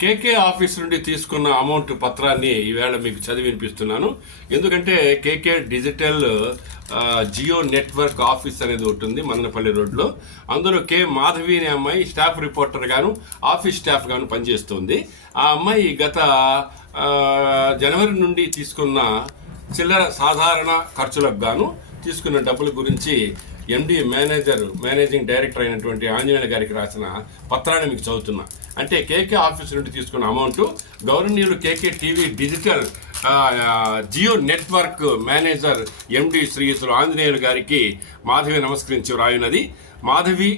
కేకే office నుండి తీసుకున్న amount పత్రాన్ని ఈవేళ మీకు చదివి వినిపిస్తున్నాను. ఎందుకంటే కేకే డిజిటల్ జియో నెట్వర్క్ ఆఫీస్ అనేది ఉంటుంది మదనపల్లి రోడ్లో. అందులో కే మాధవి అనే అమ్మాయి స్టాఫ్ రిపోర్టర్ గాను ఆఫీస్ స్టాఫ్ గాను పనిచేస్తుంది. ఆ అమ్మాయి గత జనవరి నుండి తీసుకున్న చిల్లర సాధారణ ఖర్చులకు గాను తీసుకున్న డబ్బుల గురించి మేనేజింగ్ డైరెక్టర్ అయినటువంటి ఆంజనేయులు గారికి రాసిన పత్రాన్ని మీకు చదువుతున్నా. అంటే కేకే ఆఫీస్ నుండి తీసుకున్న అమౌంట్ గౌరవనీయులు KK TV digital Jio network manager MD శ్రీయుతులు ఆంజనేయులు గారికి మాధవి నమస్కరించి వ్రాయున్నది. Madhavi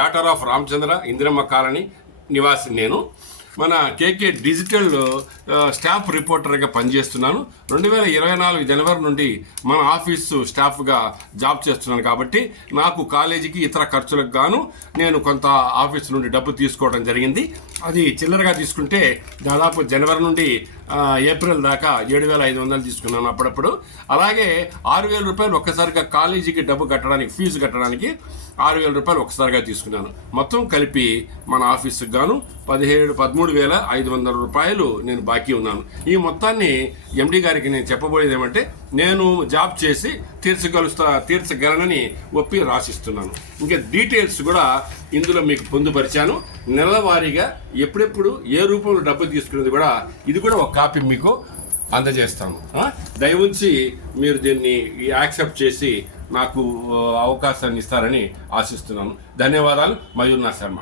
daughter of Ramachandra Indiramma colony నివాసి. నేను మన కేకే డిజిటల్ స్టాఫ్ రిపోర్టర్గా పనిచేస్తున్నాను. 2024 జనవరి నుండి మన ఆఫీసు స్టాఫ్గా జాబ్ చేస్తున్నాను. కాబట్టి నాకు కాలేజీకి ఇతర ఖర్చులకు గాను నేను కొంత ఆఫీస్ నుండి డబ్బు తీసుకోవడం జరిగింది. అది చిల్లరగా తీసుకుంటే దాదాపు జనవరి నుండి ఏప్రిల్ దాకా 7,500 తీసుకున్నాను అప్పుడప్పుడు. అలాగే 6,000 రూపాయలు ఒక్కసారిగా కాలేజీకి డబ్బు కట్టడానికి, ఫీజు కట్టడానికి 6,000 రూపాయలు ఒక్కసారిగా తీసుకున్నాను. మొత్తం కలిపి మన ఆఫీసుకు గాను 13,500 రూపాయలు నేను బాకీ ఉన్నాను. ఈ మొత్తాన్ని ఎండి గారికి నేను చెప్పబోయేది ఏమంటే, నేను జాబ్ చేసి తీర్చగలనని ఒప్పి రాసిస్తున్నాను. ఇంకా డీటెయిల్స్ కూడా ఇందులో మీకు పొందుపరిచాను. నెలవారీగా ఎప్పుడెప్పుడు ఏ రూపంలో డబ్బు తీసుకునేది కూడా, ఇది కూడా ఒక కాపీ మీకు అందజేస్తాను. దయవుంచి మీరు దీన్ని యాక్సెప్ట్ చేసి నాకు అవకాశాన్ని ఇస్తారని ఆశిస్తున్నాను. ధన్యవాదాలు. మయూర్ శర్మ.